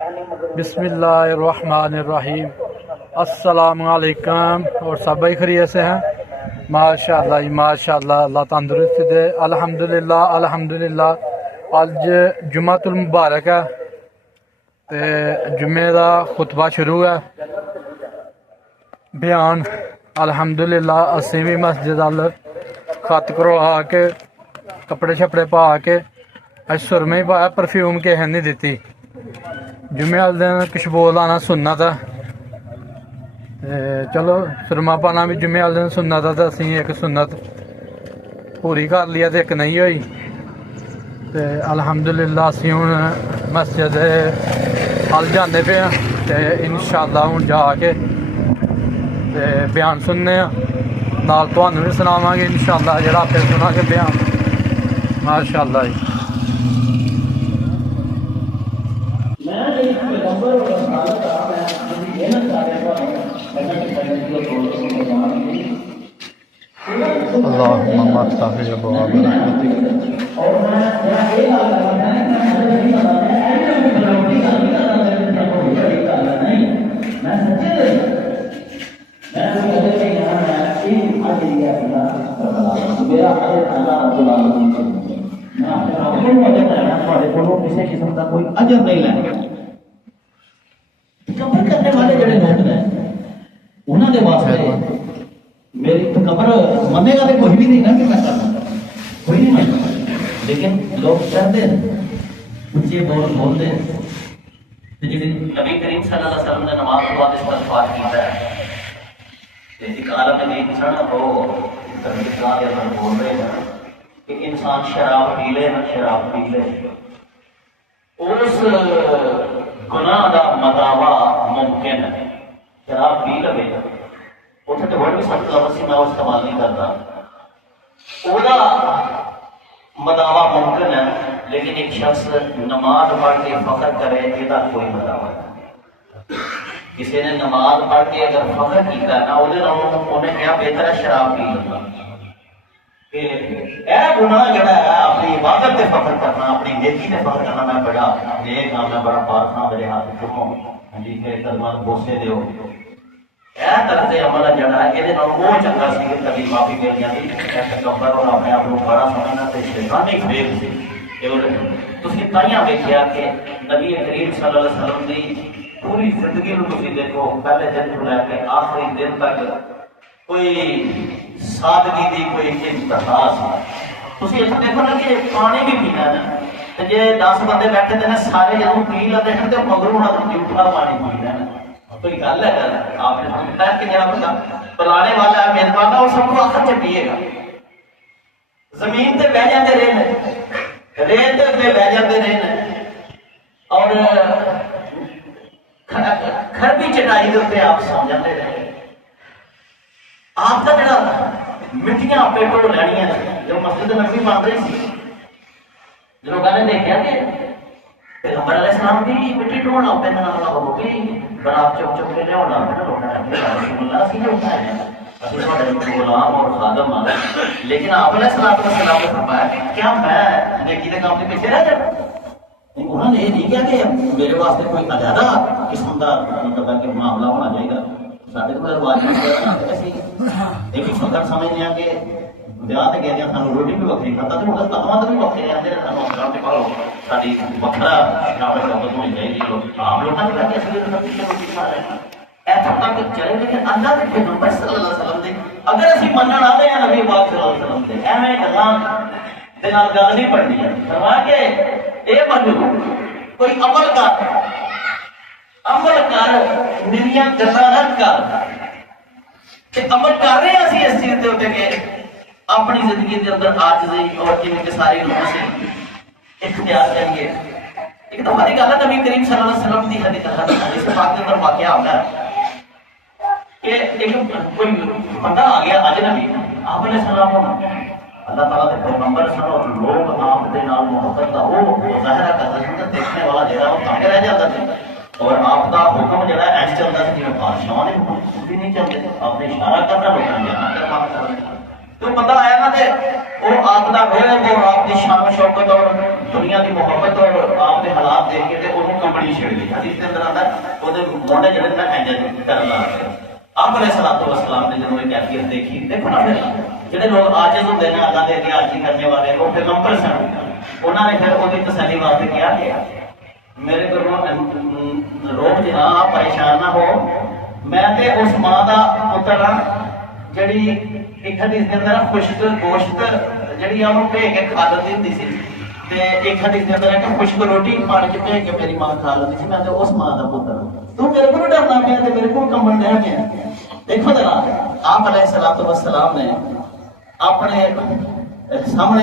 بسم اللہ الرحمن الرحیم۔ السلام علیکم، اور سب بھائی خیریت سے ہیں؟ ماشاءاللہ جی ماشاءاللہ، اللہ تندرست دے۔ الحمدللہ الحمدللہ۔ اج جمعۃ المبارک ہے تے جمعے دا خطبہ شروع ہے، بیان الحمدللہ۔ اسی بھی مسجد ال خط کروا کے کپڑے شپڑے پا کے اج سرمے پایا، پرفیوم کسے نہیں دیتی۔ جمعے والے دن کشبو لانا سنت ہے، چلو سرما پانا بھی جمعے والے دن سنت ہے، تو اسی ایک سنت پوری کر لی تے ایک نہیں ہوئی۔ تے الحمدللہ اسی ہوں مسجد ال جانے پے ہاں، تے انشاءاللہ ہوں جا کے تے بیان سننے ہاں، نال تانوں بھی سناواں گے انشاءاللہ جڑا پھر سنا کے بیان۔ ماشاءاللہ جی۔ اللہم افتح ابواب رحمتک۔ کسی قسم کا کوئی اجر نہیں لینا۔ تکبر کرنے والے جڑے لوگ ہیں انہوں نے واسطے میری تکبر منے گا تو کوئی بھی نہیں نا کہ میں کرنا، کوئی نہیں مانتا، لیکن لوگ چاہتے ہیں اونچے بولتے ہیں۔ جی نبی کریم صلی اللہ علیہ وسلم نے نماز کے بعد استغفار کیا ہے، ایک عالم نے سن وہ تربیت بول رہے ہیں کہ انسان شراب پی لے نہ شراب پی لے، اس گناہ دا مداوا ممکن ہے۔ شراب پی لے اتنے تو بڑی سخت لفظ میں وہ استعمال نہیں کرتا، وہ مداوا ممکن ہے، لیکن ایک شخص نماز پڑھ کے فخر کرے یہ کوئی مداوا نہیں۔ کسی نے نماز پڑھ کے اگر فخر کیا نا انہیں کیا بہتر ہے شراب پی لینا۔ اے گناہ جڑا ہے اپنی عبادت تے فخر کرنا، اپنی نیکی تے فخر کرنا، میں بڑا نیک ہاں، میں بڑا پاک ہاں، میرے ہاتھ چکو جی میرے قدماں بوسے دیو، اے طرز عمل ہے جڑا ہے یہ وہ چنگا سی کہ کبھی معافی مل جاتی۔ تکبر اور اپنے آپ کو بڑا سمجھنا تے شیطانی فریب سی۔ تسی تائیاں ویکھیا کہ نبی کریم صلی اللہ علیہ وسلم دی پوری زندگی نو تسی دیکھو، پہلے دن تو لے کے آخری دن تک کوئی سادگی دی کوئی انتہا سی۔ تسی دیکھو نا کہ پانی بھی پینا ہے نا، جے 10 بندے بیٹھے تے سارے جدوں پی لیندے ہیں تے مگروں حضرت جھوٹا پانی پینا ہے، کوئی گل ہے گل آپ نے سمجھتا ہے کہ جڑا بندہ پلانے والا ہے میزبان ہے وہ سب کو آخر چ پیے گا۔ زمین تے بہ جاندے رہے، ریت پہ بہ جاندے رہے، اور گھر بھی چٹائی دے آپ سو جاندے رہے۔ آپ کا جڑا مٹیاں پیٹو لینیاں جو مسجد نبوی بن رہی سی، جو لوگوں نے دیکھا کہ پیغمبر علیہ السلام بھی مٹی ٹوڑ لگ پہ وہ بھی برات چک چک کے لیا پہ لوگوں نے رسول اللہ اسی جو اٹھائے ہیں، اسی تھوڑے غلام اور خادم آ لیکن آپ علیہ السلام نے فرمایا کہ کیا میں نیکی کے کام کے پیچھے رہ جاؤں؟ انہوں نے یہ نہیں کیا کہ میرے واسطے کوئی علیحدہ قسم کا مطلب کہ معاملہ ہونا چاہیے گا۔ سارے تو رواج یہ بھی فخر سمجھتے ہیں کہ بیاہ تے گئے سانو روٹی بھی وکری کھاتا تو قدمات بھی وکرے آتے ہیں، سانو احترام تے پالو ساری وکھرا عبادت ہونی چاہیے۔ عام لوگوں نے کہا کہ اصل میں پیچھے روٹی کھا رہے ہیں ایسا تک چلے، لیکن اللہ کے پیغمبر صلی اللہ علیہ وسلم دے اگر اسی منن آتے ہیں نبی پاک صلی اللہ علیہ وسلم دے ایویں گلاں دے نال گل نہیں پڑنی ہے۔ فرمایا کہ اے منو کوئی عمل کر نریاں گلاں نہ کر، کہ عمل کر رہے ہیں اسی اس چیز دے اوپر کہ اپنی زندگی کے اندر عاجزی اور جویں کہ ساری لوگوں سے اختیار کریے۔ ایک تو ہماری گل ہے نبی کریم صلی اللہ علیہ وسلم کی حدیث پاک کے اندر واقعہ آتا ہے کہ ایک کوئی بندہ آ گیا اجنبی، آپ علیہ السلام اللہ تعالیٰ کے پیغمبر سن اور لوگ آپ کے نال محبت کا وہ ظاہرہ کرتے ہیں، دیکھنے والا جہاں وہ تنگ رہ جاتا تھا، اور آپ کا حکم جہاں ایسے چلتا ہے جی بادشاہ نے حکم بھی نہیں چلتے، آپ نے اشارہ کرنا لوگوں نے جانا کرنا۔ تو پتہ آیا نا کہ وہ آپ کا روح اور آپ کی شان و شوکت اور دنیا کی محبت اور آپ کے حالات دیکھ کے انہوں ਬੜੀ ਛਿੜਦੀ ਹਦੀਸ ਦੇ ਅੰਦਰ ਆਉਂਦਾ ਉਹਦੇ ਮੋਢੇ ਜਿਹੜੇ ਨਾ ਇੰਜ ਕਰਨ ਲੱਗ ਪਏ। ਆਪ ਅਲੈਹਿਸਸਲਾਤੁ ਵਸਸਲਾਮ ਨੇ ਜਦੋਂ ਇਹ ਕੈਫੀਅਤ ਦੇਖੀ, ਦੇਖੋ ਨਾ ਫਿਰ ਜਿਹੜੇ ਲੋਕ ਆਜਿਜ਼ ਹੁੰਦੇ ਨੇ ਅੱਲਾਹ ਦੇ ਅੱਗੇ ਆਜੀ ਕਰਨੇ ਵਾਲੇ ਉਹ ਫਿਰ ਨੰਬਰ ਸਨ। ਉਹਨਾਂ ਨੇ ਫਿਰ ਉਹਦੀ ਤਸੱਲੀ ਵਾਸਤੇ ਕਿਹਾ ਕਿ ਮੇਰੇ ਕੋਲੋਂ ਰੋਕ ਜਿਹਾ ਆਪ ਪਰੇਸ਼ਾਨ ਨਾ ਹੋ, ਮੈਂ ਤੇ ਉਸ ਮਾਂ ਦਾ ਪੁੱਤਰ ਹਾਂ ਜਿਹੜੀ ਇੱਕ ਹਦੀਸ ਦੇ ਅੰਦਰ ਖੁਸ਼ਕ ਗੋਸ਼ਤ ਜਿਹੜੀ ਆ ਉਹਨੂੰ ਭੇ ਕੇ ਖਾ ਲੈਂਦੀ ਹੁੰਦੀ ਸੀ, ਤੇ ਇੱਕ ਹਦੀਸ ਦੇ ਅੰਦਰ ਇੱਕ ਖੁਸ਼ਕ ਰੋਟੀ ਪਾਣੀ ਚ ਭੇ ਕੇ ਮੇਰੀ ਮਾਂ ਖਾ ਲੈਂਦੀ ਸੀ। ਮੈਂ ਤੇ ਉਸ ਮਾਂ ਦਾ ਪੁੱਤਰ ਹਾਂ, ਤੂੰ ਮੇਰੇ ਕੋਲ ਡਰਨਾ ਪਿਆ ਤੇ ਮੇਰੇ ਕੋਲ ਕੰਬਣ ਡਿਆ ਪਿਆ। ਦੇਖੋ ਜਰਾ ਆਪ ਅਲੈਹਿਸਸਲਾਤੁ ਵਸਸਲਾਮ ਨੇ ਆਪਣੇ ਸਾਹਮਣੇ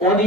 ਉਹਦੀ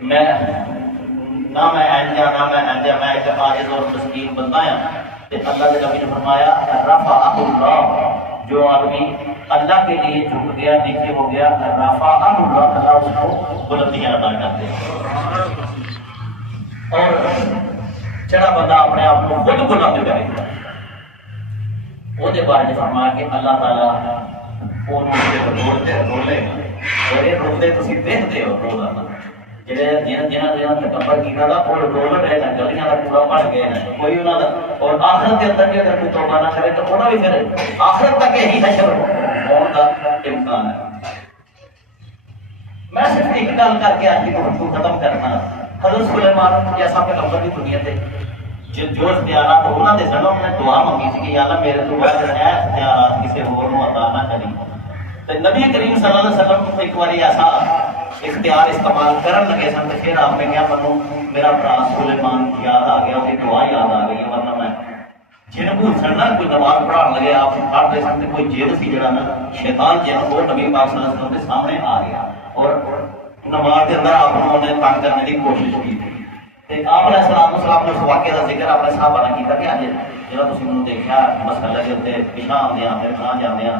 میں نہ میں انجا نہ میں انجا، میں ایک عاجز اور مسکین بندہ ہوں. اللہ کے نبی نے فرمایا رفعہ اللہ، جو آدمی اللہ کے لیے جھک گیا، نیچے ہو گیا، رفعہ اللہ، اللہ اس کو بلندیاں عطا کرتے ہیں. اور چڑا بندہ اپنے آپ کو خود بلند کرے گا. وہ بارے میں فرمایا کہ اللہ تعالیٰ رولے گا، اور یہ رولے تھی دیکھتے ہو روزانہ. جنہوں تکبر کیا وہ رول رہے ہیں، گلیاں کا پورا پڑ گئے ہیں، کوئی انہوں کا. اور آخرت کے اندر بھی اگر کوئی توبہ نہ کرے تو وہ بھی کرے، آخرت تک یہی حشر ہونے کا امکان ہے. میں صرف ایک گل کر کے آج کی گفتگو ختم کرنا. حضرت سلیمان جیسا پیغمبر کی دنیا سے جو اختیارات انہوں نے سن، انہوں نے دعا منگی تھی کہ یا اللہ میرے تو بعد ہے اختیارات کسی اور عطا نہ کری. تو نبی کریم صلی اللہ علیہ وسلم کو ایک بار ایسا اختیار استعمال کرن لگے سن، پھر آپ نے کیا منو میرا برا سلیمان یاد آ گیا، اسے دعا یاد آ گئی. ورنہ میں جن کو سننا کوئی نماز پڑھان لگے آپ پڑھتے سن، کوئی جن سی جڑا نا شیطان جن وہ نبی پاک صلی اللہ علیہ وسلم کے سامنے آ گیا اور نماز کے اندر آپ نے تنگ کرنے کی کوشش کی تھی. آپ علیہ السلام نے اس واقعے کا ذکر اپنے صحابہ نے کیا کہ اج جب تم نے دیکھا مسئلے کے اتنے پیچھا آدھے پھر کہاں جانے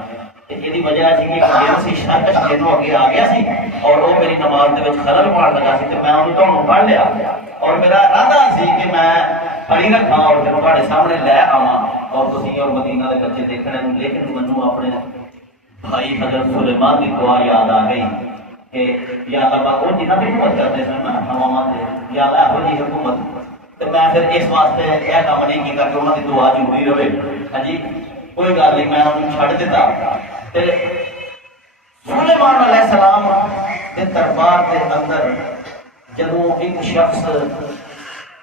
یہ وجہ ہے کہ سی شک جنوں اگے آ گیا سی اور وہ میری نماز کے خلل پاڑ لگا سی. میں انہوں تمہیں پڑھ لیا اور میرا ارادہ سی کہ میں پڑھی رکھا اور تمہیں تھوڑے سامنے لے آوا اور تھی اور مدینہ کے بچے دیکھنے. لیکن مجھے اپنے بھائی حضرت سلیمان کی دعا یاد آ گئی کہ یا اللہ وہ جنہ بھی حکومت کرتے سن نا ہوا سے، یا اللہ یہو جی حکومت. تو میں پھر اس واسطے یہ کام نہیں کیا کہ انہوں کی دعا ضروری رہے. ہاں جی کوئی گل نہیں، میں انہوں چھڈ دیتا. سلیمان علیہ السلام کے دربار کے اندر جدوں ایک شخص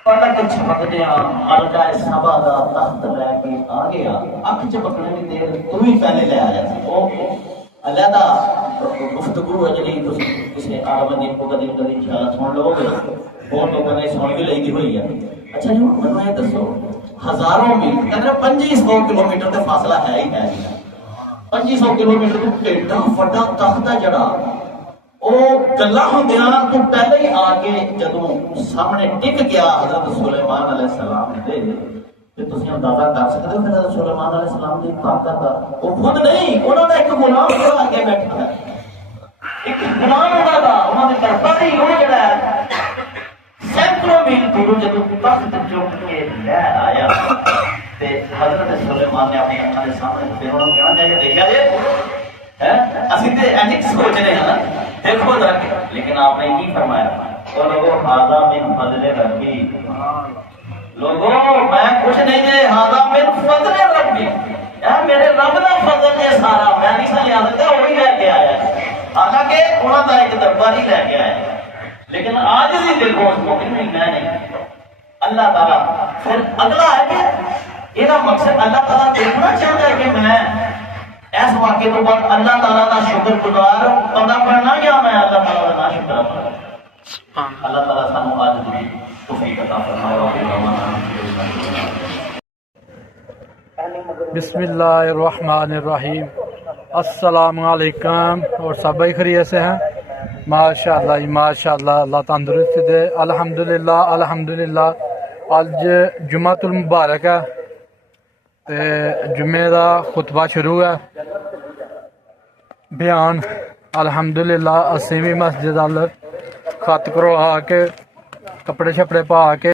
پلک چھپکدیا ملکہ سبا کا تخت لے کے آ گیا، اکھ چپکنے کی دیر تو ہی پہلے لے آیا سی. وہ علیحدہ گفتگو ہے جی کسی عالم دین کو کدی کدی انشاءاللہ سن لو گے، بہت لوگوں نے سن بھی لئی ہوئی ہے. اچھا جی مجھے یہ دسو ہزاروں میل کہتے 2500 کلومیٹر کا فاصلہ ہے ہی ہے. 2500 کلومیٹر تو ایڈا وڈا تخت ہے جڑا وہ گلا ہوندیاں تو پہلے ہی آ کے جدوں سامنے ٹک گیا حضرت سلیمان علیہ السلام دے. تھی اندازہ کر سکتے ہو حضرت سلیمان علیہ السلام کی طاقت کا. وہ خود نہیں، انہوں نے ایک غلام کو آگے بیٹھا ہے، ایک غلام ہونا تھا انہوں نے کرتا نہیں. وہ جڑا ہے سینکڑوں میل دور جب تخت چک کے لے آیا تے حضرت سلیمان نے اپنی اکھاں دے سامنے پھر انہوں نے کہنا چاہیے دیکھا جی اسی تے اینج سوچ رہے ہیں نا دیکھو ذرا. لیکن آپ نے کی فرمایا اور لوگوں ھذا من فضل ربی، لوگوں میں کچھ نہیں دے، ھذا من فضل ربی، میرے رب کا فضل ہے سارا، میں نہیں سن لیا سکتا، وہی لے کے آیا. حالانکہ انہوں کا ایک درباری لے کے آیا. لیکن آج بھی دیکھو اس کو میں نہیں اللہ تعالیٰ. پھر اگلا ہے کہ یہ مقصد اللہ تعالیٰ دیکھنا چاہتا ہے کہ میں اس واقعے تو بعد اللہ تعالیٰ کا شکر گزار بندہ بننا یا میں اللہ تعالیٰ کا نہ شکر کرنا. اللہ تعالیٰ سانو آج بھی توفیق عطا فرمائے. بسم اللہ الرحمن الرحیم. السلام علیکم. اور سب خیریت سے ہیں؟ ماشاءاللہ جی ماشاءاللہ، اللہ تندرست دے. الحمدللہ الحمدللہ. اج جمعۃ المبارک ہے تے جمعے دا خطبہ شروع ہے بیان. الحمدللہ اسی بھی مسجد ال خط کروا کے کپڑے شپڑے پا کے